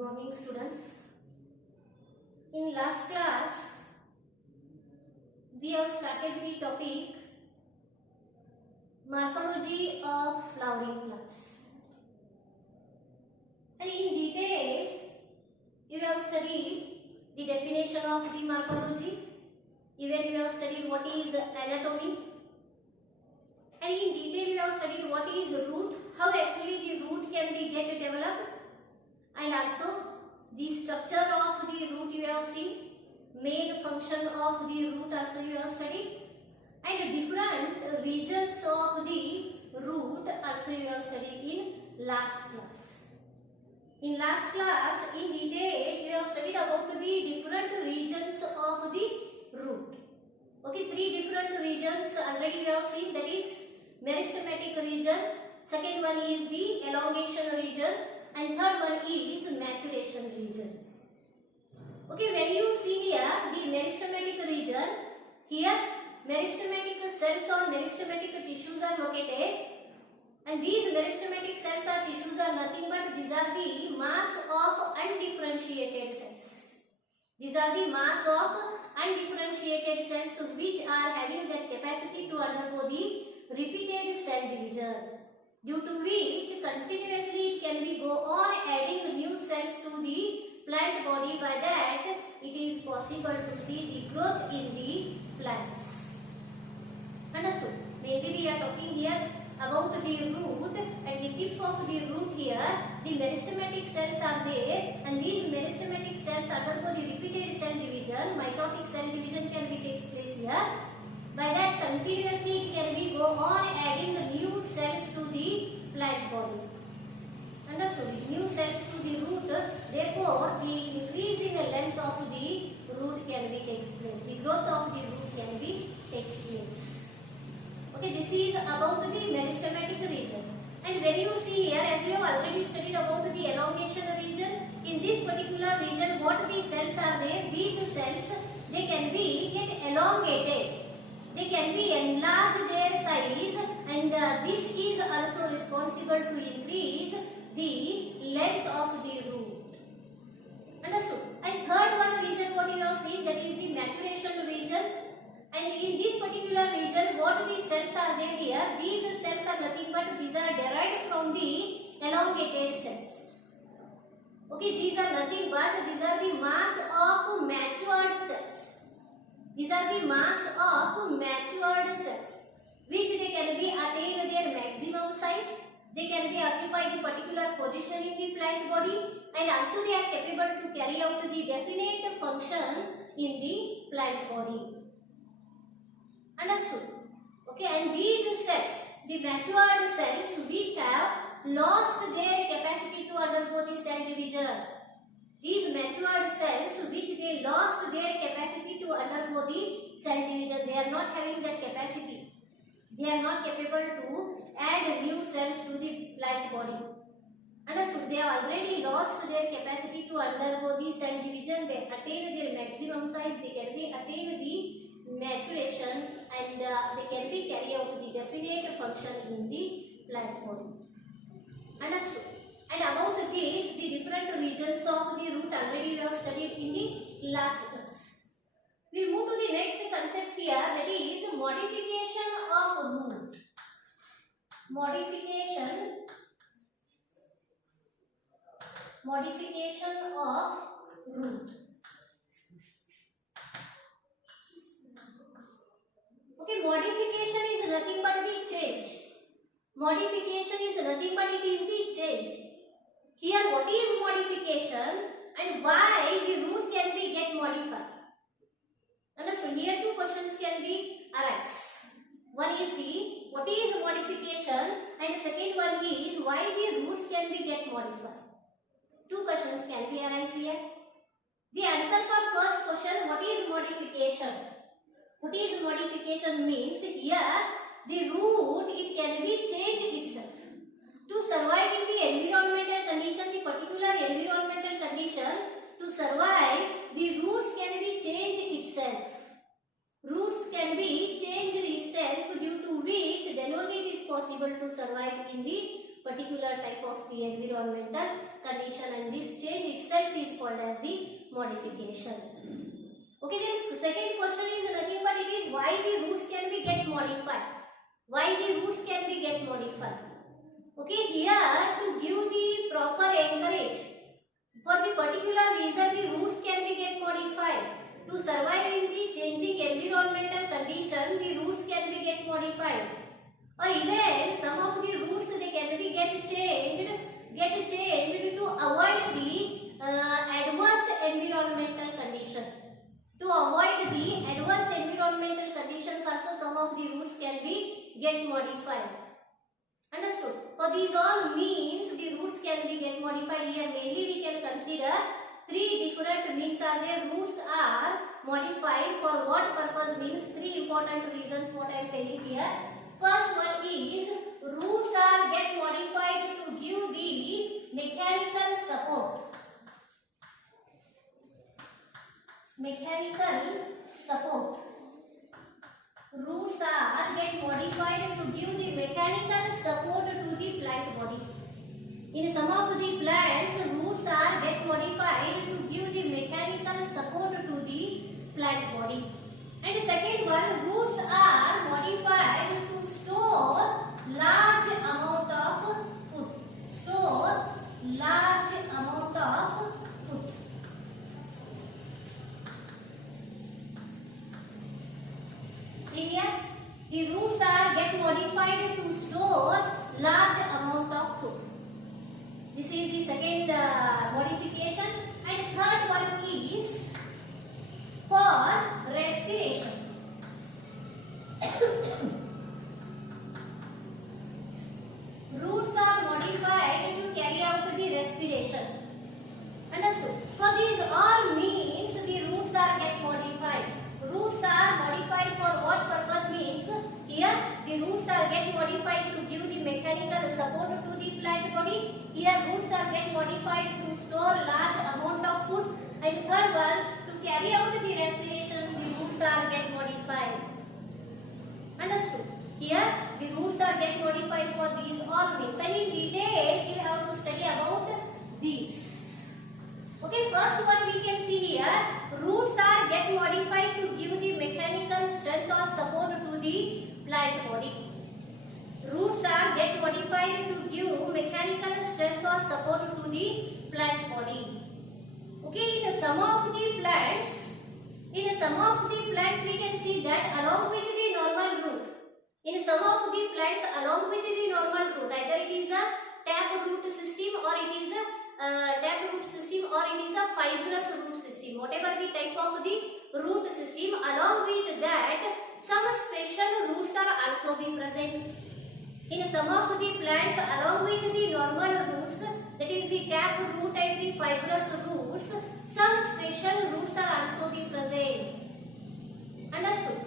morning, students. In last class we have started the topic morphology of flowering plants, and in detail you have studied the definition of the morphology. Even you have studied what is anatomy, and in detail you have studied what is root, how actually the root can be get developed, and also the structure of the root you have seen, main function of the root also you have studied, and different regions of the root also you have studied in last class. In last class, in detail, you have studied about the different regions of the root. Okay, three different regions already you have seen, that is meristematic region, second one is the elongation region, and third one is maturation region. Okay, when you see here the meristematic region, here meristematic cells or meristematic tissues are located, and these meristematic cells or tissues are nothing but these are the mass of undifferentiated cells. These are the mass of undifferentiated cells which are having that capacity to undergo the repeated cell division, due to which continuously it can be go on adding new cells to the plant body. By that it is possible to see the growth in the plants. Understood? Mainly we are talking here about the root, and the tip of the root here the meristematic cells are there, and these meristematic cells undergo the repeated cell division. Mitotic cell division can be takes place here. By that continuously it can be go on adding the new cells to the plant body. Understood? New cells to the root, therefore the increase in the length of the root can be takes place. The growth of the root can be takes place. Okay, this is about the meristematic region. And when you see here, as you have already studied about the elongation region, in this particular region what the cells are there, these cells they can be get elongated. They can be enlarge their size, and this is also responsible to increase the length of the root. Understood? And third one region what you have seen, that is the maturation region. And in this particular region what the cells are there here, these cells are nothing but these are derived from the elongated cells. Okay, these are nothing but these are the mass of matured cells. These are the mass of matured cells which they can be attain their maximum size. They can be occupy the particular position in the plant body, and also they are capable to carry out the definite function in the plant body. Understood? Okay, and these cells, the matured cells which have lost their capacity to undergo the cell division. These matured cells which they lost their capacity to undergo the cell division, they are not having that capacity. They are not capable to add new cells to the plant body. Understood? They have already lost their capacity to undergo the cell division. They attain their maximum size. They can be attain the maturation, and they can be carry out the definite function in the plant body. Understood? And about this, the different regions of the root already we have studied in the last class. We move to the next concept here, that is modification of root. Modification of root. Okay, modification is nothing but the change. Modification is nothing but it is the change. Here what is modification and why the root can be get modified? Understood? Here two questions can be arise. One is the what is modification, and the second one is why the roots can be get modified. Two questions can be arise here. The answer for first question, what is modification? What is modification means, here the root it can be changed itself. To survive in the environmental condition, the particular environmental condition, to survive the roots can be changed itself. Roots can be changed itself, due to which then only it is possible to survive in the particular type of the environmental condition, and this change itself is called as the modification. Okay, then second question is nothing but it is why the roots can be get modified. Why the roots can be get modified? Okay, here to give the proper anchorage for the particular reason the roots can be get modified. To survive in the changing environmental condition, the roots can be get modified. Or even some of the roots they can be get changed to avoid the adverse environmental condition. To avoid the adverse environmental conditions also some of the roots can be get modified. Understood? For these all means the roots can be get modified. Here mainly we can consider three different means are there. Roots are modified for what purpose means three important reasons what I am telling here. First one is roots are get modified to give the mechanical support. Mechanical support. Roots are get modified to give the mechanical support to the plant body. In some of the plants, roots are get modified to give the mechanical support to the plant body. And the second one, roots are modified to store large amount of food. Store large amount of food. See here, the roots are get modified to store large amount of food. This is the second modification. And third one is for respiration. Roots are modified to carry out the respiration. Understood? For these all means the roots are get modified. Roots are modified for what purpose means here the roots are get modified to give the mechanical support to the plant body. Here roots are get modified to store large amount of food. And third one, to carry out the respiration the roots are get modified. Understood? Here the roots are get modified for these all means. And in detail you have to study about these. Okay, first one we can see here, roots are get modified to give the mechanical strength or support to the plant body. Roots are get modified to give mechanical strength or support to the plant body. Okay, in some of the plants we can see that along with the normal root. In some of the plants along with the normal root, either it is a tap root system or it is a fibrous root system. Whatever the type of the root system, along with that some special roots are also be present. In some of the plants along with the normal roots, that is the tap root and the fibrous roots, some special roots are also be present. Understood?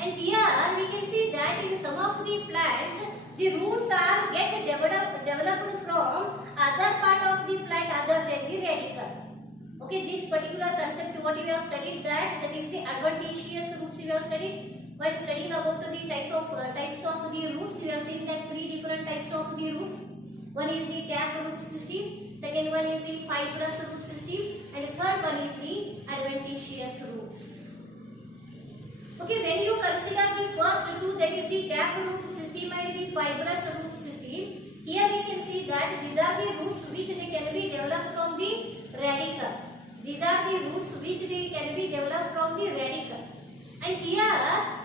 And here we can see that in some of the plants the roots are get developed from other part of the plant other than the radicle. Okay, this particular concept what we have studied that is the adventitious roots we have studied. While studying about the types of the roots, we have seen that three different types of the roots. One is the tap root system, second one is the fibrous root system, and third one is the adventitious roots. Okay, when you consider the first two, that is the tap root system and the fibrous root system, here we can see that these are the roots which they can be developed from the radicle. These are the roots which they can be developed from the radicle. And here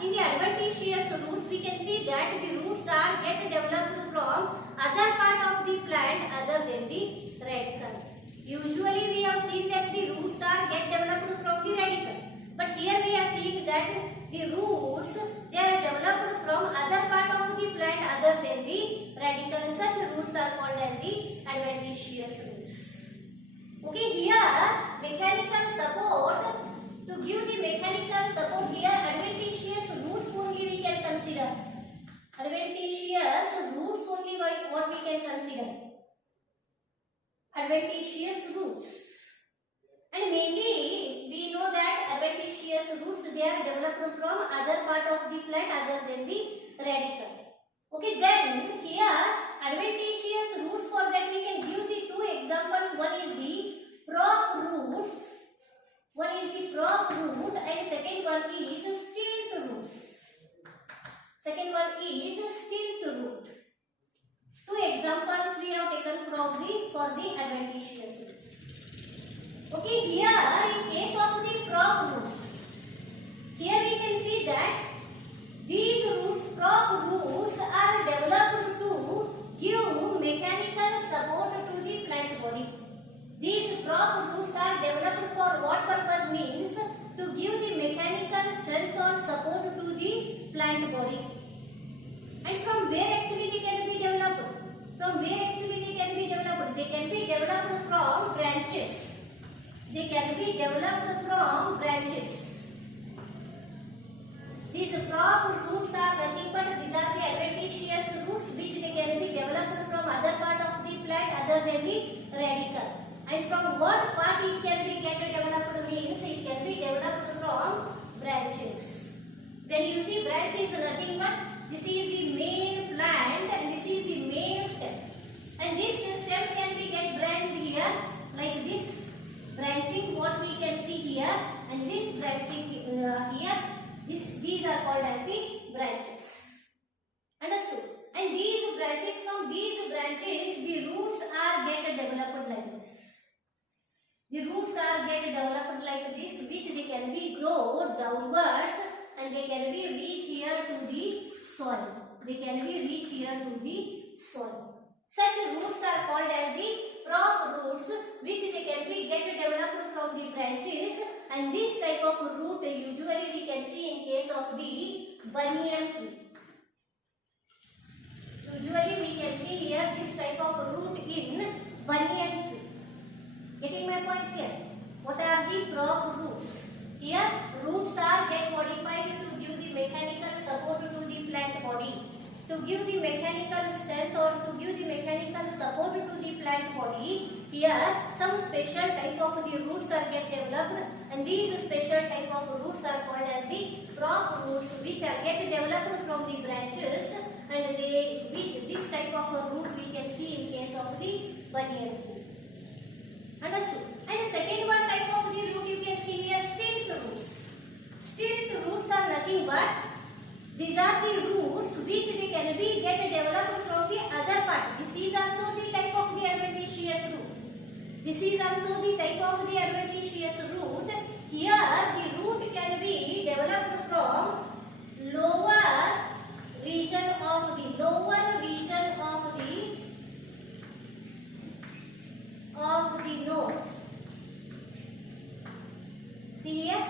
in the adventitious roots we can see that the roots are get developed from other part of the plant other than the radicle. Usually we have seen that the roots are get developed from the radicle. But here we are seeing that the roots they are developed from other part of the plant other than the radicle. Such roots are called as the adventitious roots. Okay, here mechanical support. To give the mechanical support here, adventitious roots only we can consider. Adventitious roots only what we can consider. Adventitious roots. And mainly we know that adventitious roots they are developed from other part of the plant other than the radicle. Okay, then here adventitious roots, for that we can give the two examples One is the prop root and second one is stilt roots. Second one is stilt root. Two examples we have taken for the adventitious roots. Okay, here in case of the prop roots, here we can see that these roots, prop roots, are developed to give mechanical support to the plant body. These prop roots are developed for what purpose? Means to give the mechanical strength or support to the plant body. And from where actually they can be developed? From where actually they can be developed? They can be developed from branches. They can be developed from branches. These prop roots are nothing but these are the adventitious roots which they can be developed from other part of the plant other than the radicle. And from what part it can be developed? Means it can be developed from branches. When you see branch is nothing but this is the main plant and this is the main stem. And this stem can be get branched here like this. Branching what we can see here and this branching here. These are called as the branches. Understood? And these branches, from these branches, the roots are get developed like this. The roots are get developed like this, which they can be grow downwards and they can be reach here to the soil. They can be reach here to the soil. Such roots are called as the prop roots, which they can be get developed from the branches. And this type of root usually we can see in case of the banyan tree. Usually we can see here this type of root in banyan tree. Getting my point here? What are the prop roots? Here roots are get modified to give the mechanical support to the plant body. To give the mechanical strength or to give the mechanical support to the plant body, here some special type of the roots are get developed, and these special type of roots are called as the prop roots, which are get developed from the branches, and they with this type of root we can see in case of the banyan tree. Understood? And the second one type of the root you can see here, stilt roots. Stilt roots are nothing but these are the roots which they can be get developed from the other part. This is also the type of the adventitious root. This is also the type of the adventitious root. Here the root can be developed from lower region of the node. See here,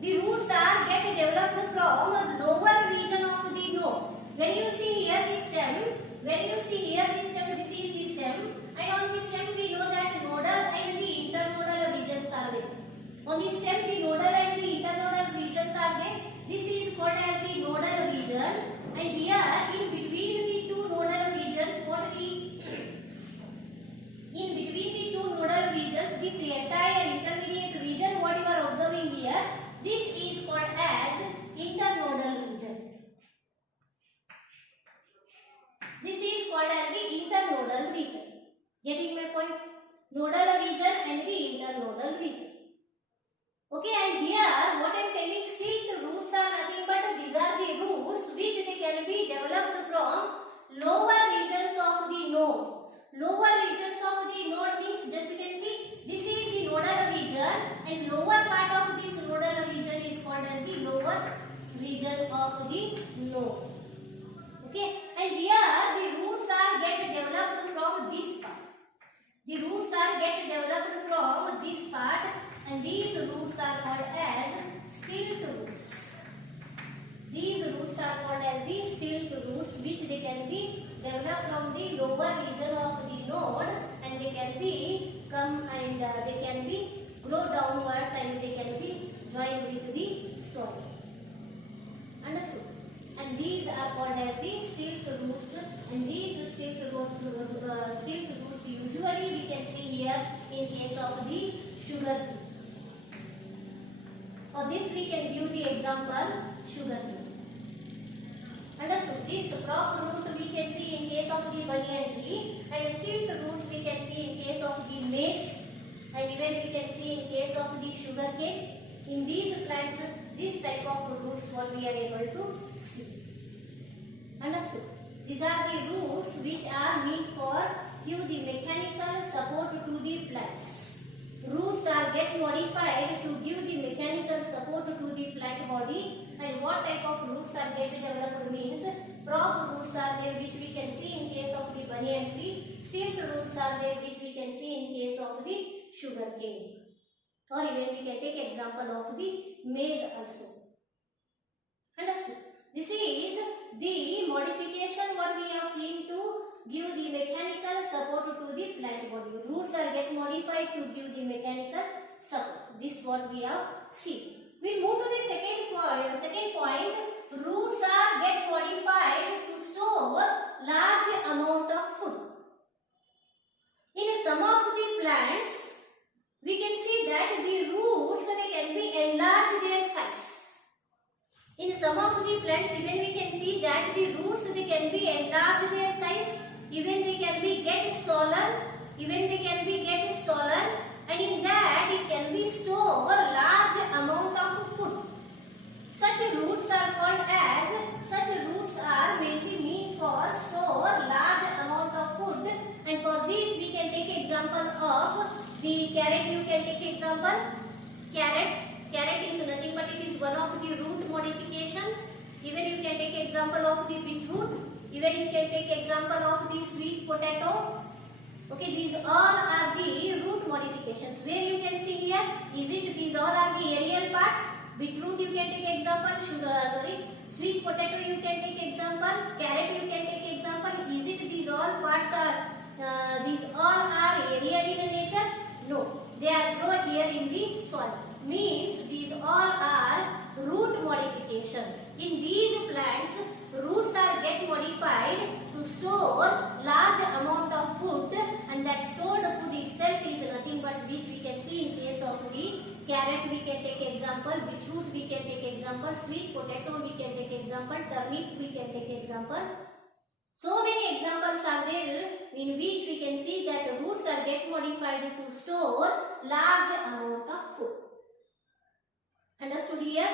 the roots are get developed from lower region of the node. When you see here the stem, this is the stem, and on the stem we know that nodal and the internodal regions are there. On the stem the nodal and the internodal regions are there. This is called as the nodal region, and here in between the two nodal regions, in between the two nodal regions, this entire intermediate region, what you are observing here, this is called as internodal region. This is called as the internodal region. Getting my point? Nodal region and the internodal region. Okay, and here what I am telling, stilt roots are nothing but these are the roots which they can be developed from lower regions of the node. Lower regions of the node means, just you can see, this is the nodal region, and lower part of this nodal region is called as the lower region of the node. Okay, and here the roots are get developed from this part. The roots are get developed from this part, and these roots are called as stilt roots. These roots are called as the stilt roots, which they can be developed from the lower region of the node, and they can be come and they can be grow downwards, and they can be joined with the soil. Understood? And these are called as the stilt roots, and these stilt roots usually we can see here in case of the sugar tree. For this we can give the example sugar tree. Understood? This prop root we can see in case of the banyan tree, and stilt roots we can see in case of the maize, and even we can see in case of the sugar cane. In these plants, this type of roots what we are able to see. Understood? These are the roots which are meant for give the mechanical support to the plants. Roots are get modified to give the mechanical support to the plant body. And what type of roots are get developed means prop roots are there which we can see in case of the banyan tree. Stemmed roots are there which we can see in case of the sugar cane. Or even we can take example of the maize also. Understood? This is the modification what we have seen to give the mechanical support to the plant body. Roots are get modified to give the mechanical support. This what we have seen. We move to the second point. Second point, roots are get modified to store large amount of food. In some of the plants, we can see that the roots they can be enlarged their size. In some of the plants, even we can see that the roots they can be enlarged their size. Even they can be get swollen. Even they can be get swollen, and in that it can be store large amount of food. Such roots are called as mainly meant for store large amount of food. And for this we can take example of the carrot. You can take example carrot. Carrot is nothing but it is one of the root modification. Even you can take example of the beetroot. Even you can take example of the sweet potato. Okay, these all are the root modifications. Where you can see here, is it these all are the aerial parts? Beetroot you can take example. Sweet potato you can take example. Carrot you can take example. Is it these all parts are these all are aerial in nature? No, they are grown here in the soil. Means these all are root modifications. In these plants, roots are get modified to store large amount of food, and that stored food itself is nothing but which we can see in case of the carrot we can take example, beetroot we can take example, sweet potato we can take example, turnip we can take example. So many examples are there in which we can see that roots are get modified to store large amount of food. Understood here?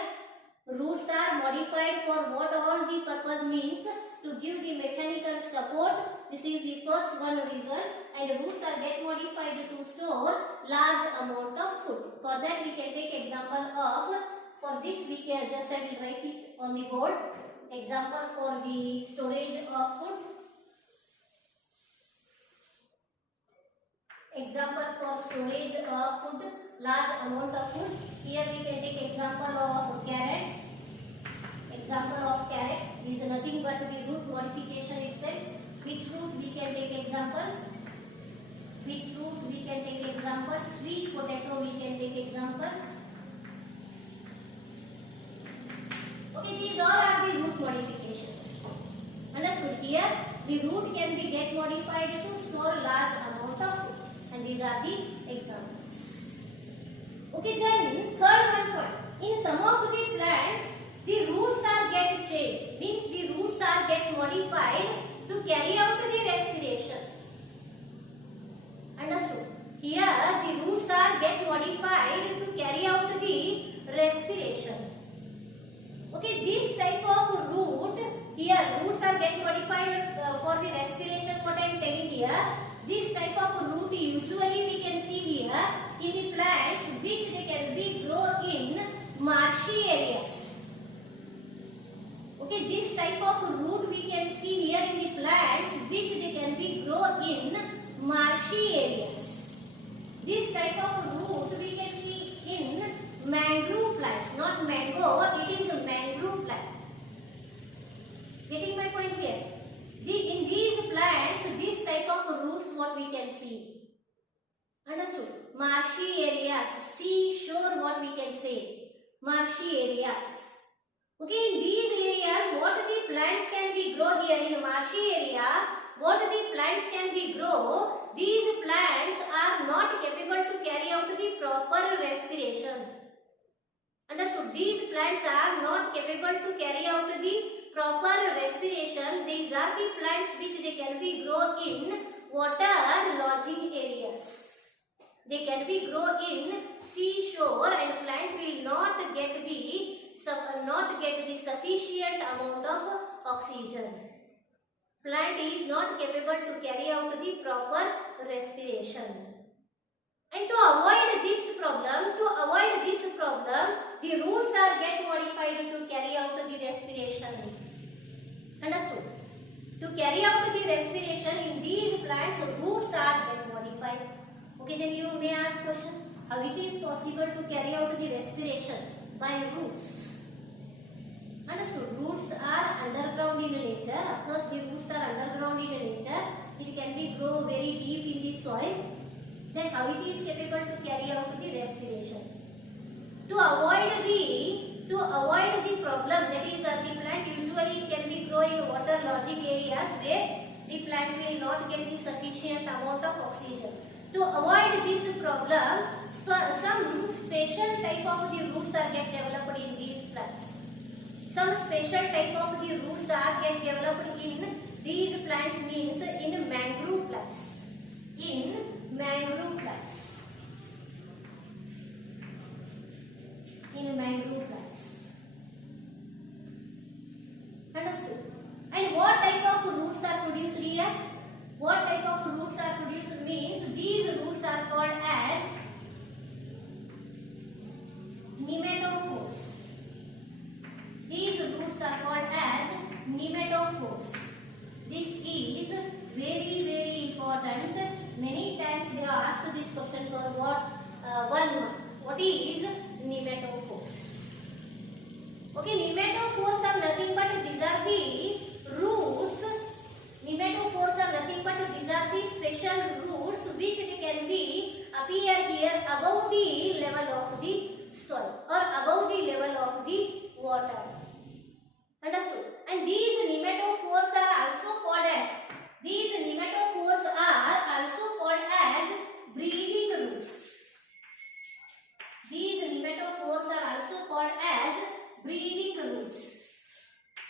Roots are modified for what all the purpose means to give the mechanical support. This is the first one reason. And roots are get modified to store large amount of food. For that we can take example of, for this we can just I will write it on the board. Example for the storage of food. Example for storage of food, large amount of food. Here we can take example of carrot. Example of carrot is nothing but the root modification itself. Beetroot we can take example. Beetroot we can take example. Sweet potato we can take example. Okay, these all are the root modifications. Understood? Here the root can be get modified to store large amount of food. And these are the examples. Okay, then third one point. In some of the plants, the roots are get changed. Means the roots are get modified to carry out the respiration. Understood? Here the roots are get modified to carry out the respiration. Okay, this type of root, here roots are get modified for the respiration. What I am telling here, this type of root usually we can see here in the plants which they can be grow in marshy areas. Okay, this type of root we can see here in the plants which they can be grow in marshy areas. This type of root we can see in mangrove plants, not mango, it is a mangrove plant. Getting my point here? In these plants, this type of roots what we can see. Understood? Marshy areas, seashore what we can say. Marshy areas. Okay, in these areas, what the plants can be grow here in marshy area, what the plants can be grow, these plants are not capable to carry out the proper respiration. Understood? These plants are not capable to carry out the proper respiration. These are the plants which they can be grow in water lodging areas. They can be grow in seashore, and plant will not get the sufficient amount of oxygen. Plant is not capable to carry out the proper respiration. And to avoid this problem, the roots are get modified to carry out the respiration. Understood? To carry out the respiration in these plants, roots are get modified. Okay, then you may ask question, how it is possible to carry out the respiration by roots? Understood? Roots are underground in nature. Of course, the roots are underground in nature. It can be grow very deep in the soil. Then how it is capable to carry out the respiration? To avoid the problem, that is the plant usually can be grow in water lodging areas where the plant will not get the sufficient amount of oxygen. To avoid this problem, some special type of the roots are get developed in these plants. Some special type of the roots are get developed in these plants, means in mangrove plants. In mangrove plants. In mangrove plants. Understood? And what type of roots are produced here? What type of roots are produced means these roots are called as nematophores. These roots are called as nematophores. This is very important. Many times they are asked this question for one mark. What is nematophores? Okay, nematophores are nothing but these are the roots. Nematophores are nothing but these are the special roots which they can be appear here above the level of the soil or above the level of the water. Understood? And these nematophores are also called as breathing roots. These nematophores are also called as breathing roots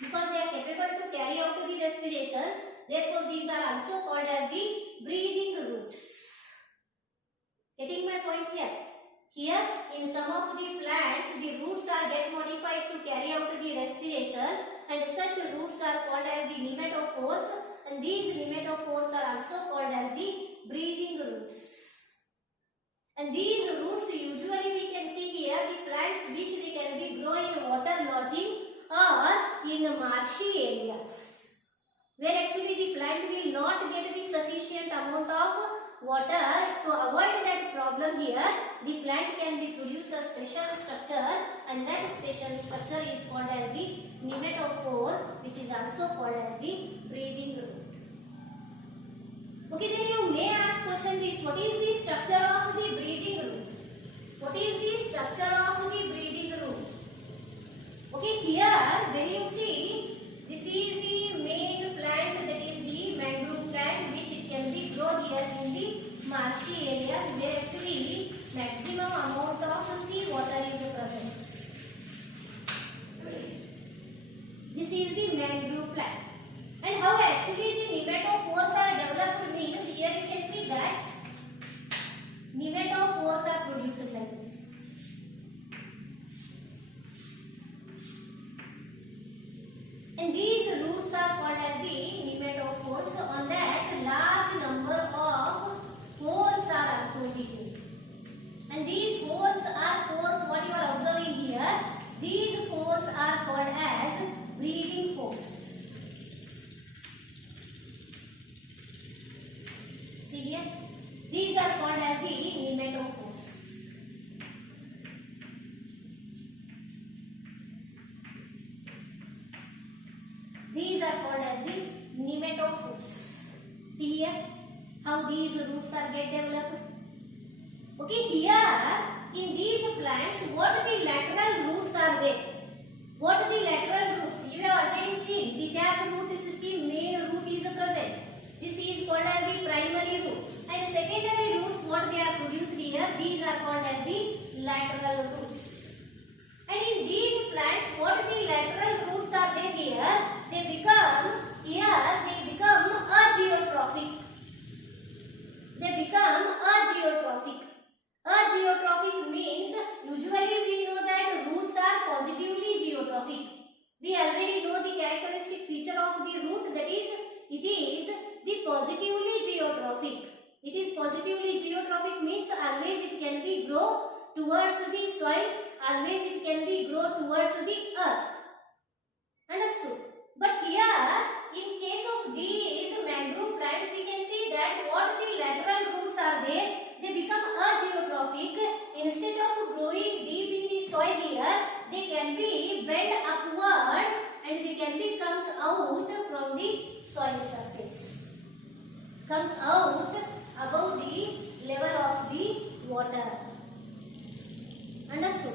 because they are capable to carry out the respiration. Therefore, these are also called as the breathing roots. Getting my point here? Here, in some of the plants, the roots are get modified to carry out the respiration, and such roots are called as the nematophores, and these nematophores are also called as the breathing roots. And these roots usually we can see here the plants which they can be grow in water lodging or in marshy areas, where actually the plant will not get the sufficient amount of water. To avoid that problem here, the plant can be produce a special structure, and that special structure is called as the nematophore, which is also called as the breathing root. Okay, then you may ask question this: what is the structure of the breathing root? What is the structure of the breathing root? Okay, here when you see, this is the main plant, that is the mangrove plant, which it can be grown here in the marshy areas where actually maximum amount of sea water is present. This is the mangrove plant. And how actually the nematophores are developed means, here you can see that nematophores are produced like this. And these roots are called as the nematophores. On that, large number of holes are also taken. And these holes are pores, what you are observing here, these pores are called as breathing pores. See here, these are called as the nematophores. These are called as the nematophores. See here, how these roots are get developed. Okay, here in these plants, what the lateral roots are there? What the lateral roots? You have already seen the tap root system, main root is present. This is called as the primary root. And secondary roots, what they are produced here, these are called as the lateral roots. And in these plants, what the lateral roots are there here, they become ageotrophic. They become ageotrophic. of the root, that is, it is the positively geotrophic. It is positively geotrophic means always it can be grow towards the soil, always it can be grow towards the earth. Understood? But here, in case of these mangrove plants, we can see that what the lateral roots are there, they become ageotrophic. Instead of growing deep in the soil here, they can be bent upward and they can be comes out from the soil surface. Comes out above the level of the water. Understood?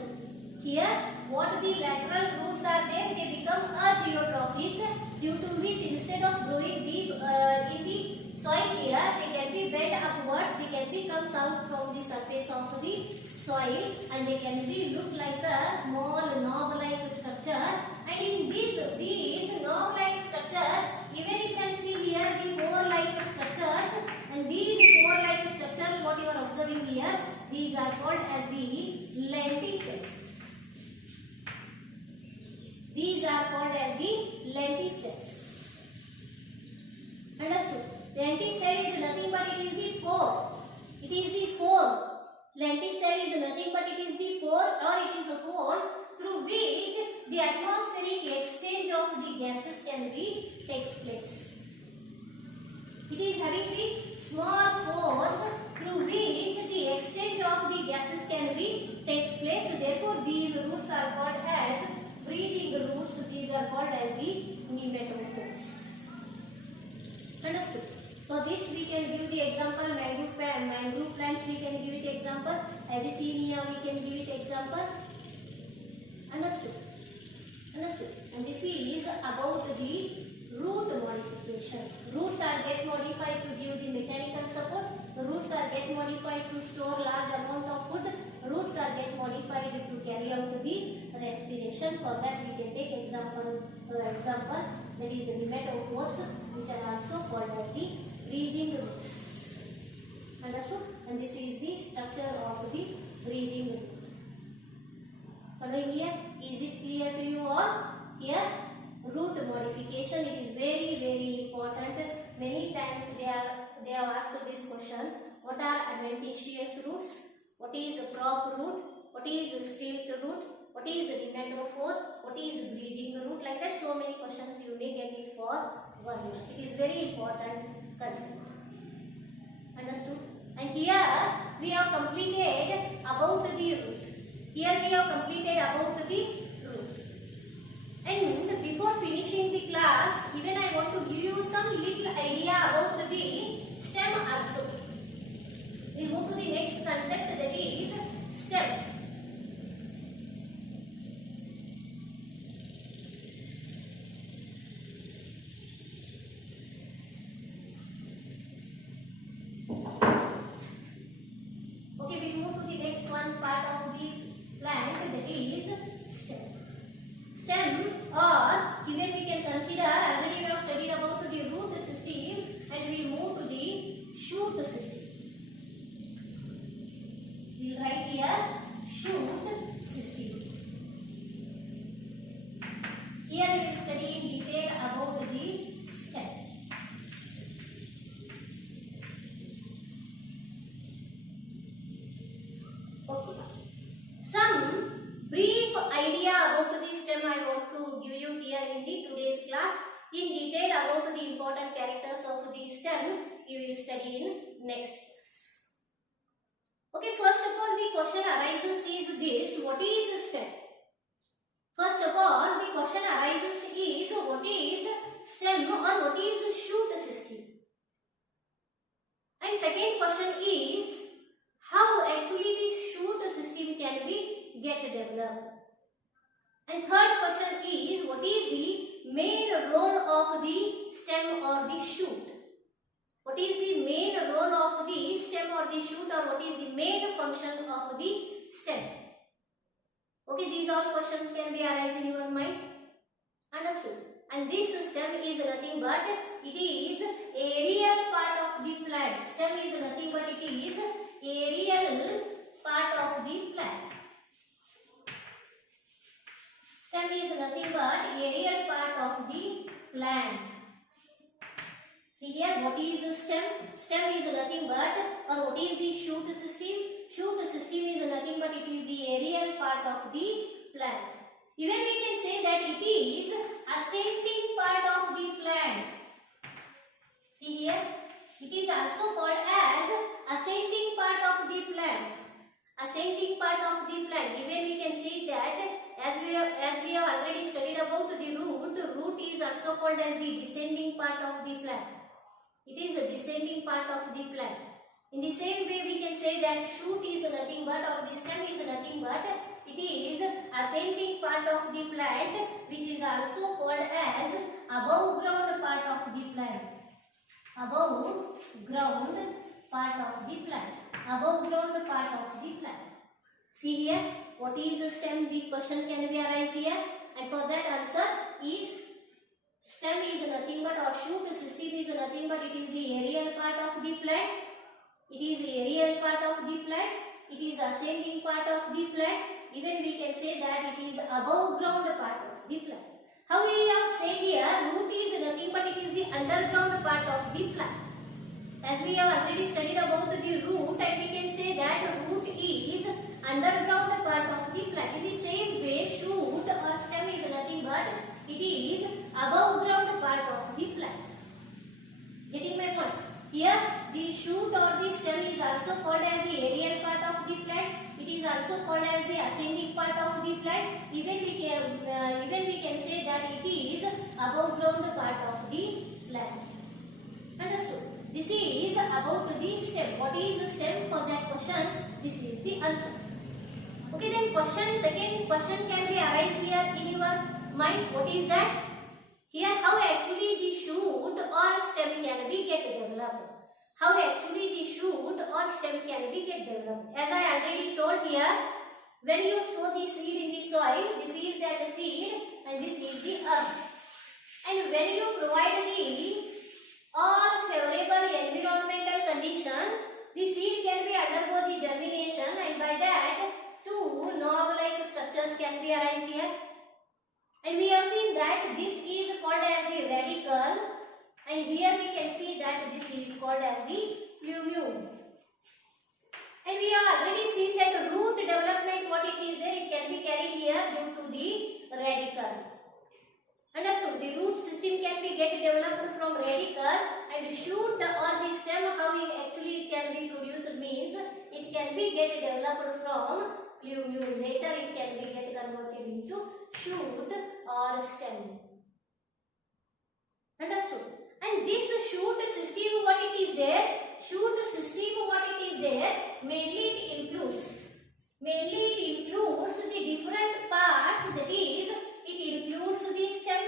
Here, what the lateral roots are there, they become ageotrophic, due to which instead of growing deep in the soil here, they can be bent upwards, they can be comes out from the surface of the soil and they can be look like a small knob-like structure. And in these knob-like structure, even you can see here the pore-like structures, and these pore-like structures, what you are observing here, these are called as the lenticels. These are called as the lenticels. Understood? Lenticel is nothing but it is the pore. It is the pore. Lenticel is nothing but it is the pore, or it is a pore through which the atmospheric exchange of the gases can be takes place. It is having the small pores through which the exchange of the gases can be takes place. Therefore, these roots are called as breathing roots. These are called as the nematophores. Understood? For this we can give the example mangrove plants, we can give it example. Abyssinia we can give it example. Understood? Understood? And this is about the root modification. Roots are get modified to give the mechanical support. Roots are get modified to store large amount of food. Roots are get modified to carry out the respiration. For that we can take example that is nematophores, which are also called as the breathing roots. Understood? And this is the structure of the breathing root. Following here, is it clear to you all? Here, root modification, it is very important. Many times they have asked this question: what are adventitious roots? What is a prop root? What is a stilt root? What is a nematophore? What is breathing root? Like that, so many questions you may get it for one year. It is very important concept. Understood? And here we have completed about the root. Here we have completed about the root. And before finishing the class, even I want to give you some little idea about the stem also. We move to the next concept, that is stem. Okay, we move to the next one part of the plant, that is stem. Stem, or even we can consider, already we have studied about the root system and we move to the shoot system. We will write here shoot system. Here we will study in detail about the stem. Okay. Some brief idea about the stem I want to give you here in the today's class. In detail about the important characters of the stem, you will study in next class. Okay, first of all, the question arises is this: what is a stem? First of all, the question arises is what is stem or what is the shoot system? And second question is how actually the shoot system can be get developed. And third question is what is the main role of the stem or the shoot? What is the main role of the stem or the shoot, or what is the main function of the stem? Okay, these all questions can be arise in your mind. Understood? And this stem is nothing but it is aerial part of the plant. Stem is nothing but it is aerial part of the plant. Stem is nothing but aerial part of the plant. See here, what is the stem? Stem is nothing but, or what is the shoot system? Shoot system is nothing but it is the aerial part of the plant. Even we can say that it is ascending part of the plant. See here, it is also called as ascending part of the plant. Ascending part of the plant. Even we can say that as we have already studied about the root is also called as the descending part of the plant. It is a descending part of the plant. In the same way, we can say that shoot is nothing but, or the stem is nothing but, it is ascending part of the plant, which is also called as above ground part of the plant. Above ground part of the plant. Above ground part of the plant. See here, what is the stem? The question can be arise here, and for that answer is stem is nothing but, or shoot system is nothing but, it is the aerial part of the plant. It is the aerial part of the plant. It is ascending part of the plant. Even we can say that it is above ground part of the plant. How we have said here, root is nothing but it is the underground part of the plant. As we have already studied about the root, and we can say that root is underground part of the plant. In the same way, shoot or stem is nothing but it is above ground part of the plant. Getting my point? Here, the shoot or the stem is also called as the aerial part of the plant. It is also called as the ascending part of the plant. Even we can say that it is above ground part of the plant. Understood? This is about the stem. What is the stem? For that question, this is the answer. Okay, then second question can be arise here in your mind. What is that? Here, how actually the shoot or stem can be get developed. How actually the shoot or stem can be get developed. As I already told here, when you sow the seed in the soil, this is that seed and this is the earth. And when you provide the all favorable environmental condition, the seed can be undergo the germination, and by that two knob-like structures can be arise here. And we have seen that this is called as the radicle, and here we can see that this is called as the plumule. And we have already seen that root development, what it is there, it can be carried here due to the radicle. Understood? The root system can be get developed from radicle, and shoot or the stem, how it actually can be produced means it can be get developed from plumule. Later it can be get converted into shoot or stem. Understood? And this shoot system, what it is there, shoot system, what it is there, mainly it includes the different parts, that is, it includes the stem.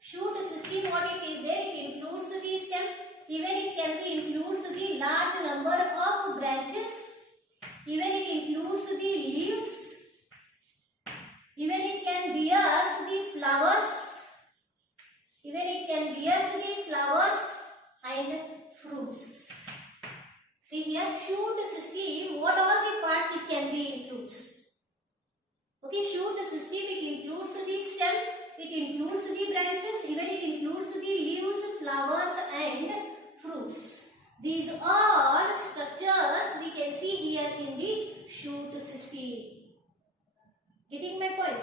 Shoot system, what it is there, it includes the stem. Even it can be includes the large number of branches. Even it includes the leaves. Even it can bear the flowers. Even it can bear the flowers and fruits. See here, shoot system, what all the parts it can be includes. Okay, shoot system, it includes the stem, it includes the branches, even it includes the leaves, flowers and fruits. These all structures we can see here in the shoot system. Getting my point?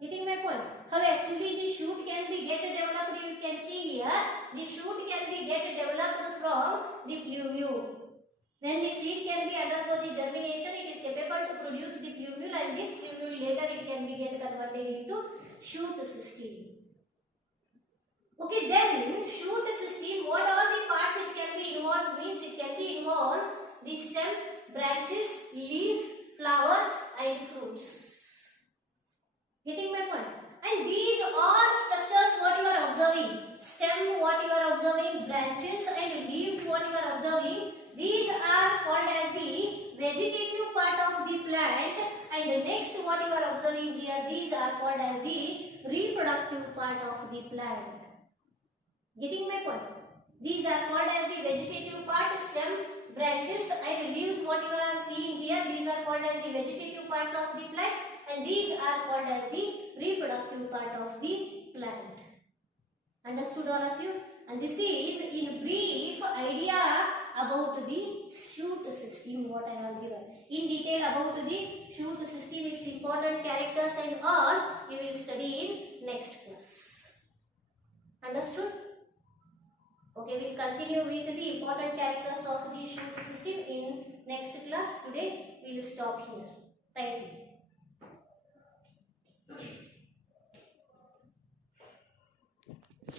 Getting my point? How actually the shoot can be get developed, you can see here, the shoot can be get developed from the plumule. When the seed can be undergo the germination, it is capable to produce the plumule, and this plumule later it can be get converted into shoot system. Okay, then shoot system, what all the parts it can be involved means it can be involved the stem, branches, leaves, flowers and fruits. Getting my point? And these all structures what you are observing, stem what you are observing, branches and leaves what you are observing, these are called as the vegetative part of the plant, and next what you are observing here, these are called as the reproductive part of the plant. Getting my point? These are called as the vegetative part, stem, branches and leaves what you are seeing here, these are called as the vegetative parts of the plant, and these are called as the reproductive part of the plant. Understood all of you? And this is in brief idea about the shoot system what I have given. In detail about the shoot system, its important characters and all you will study in next class. Understood? Okay, we will continue with the important characters of the shoot system in next class. Today we will stop here. Thank you.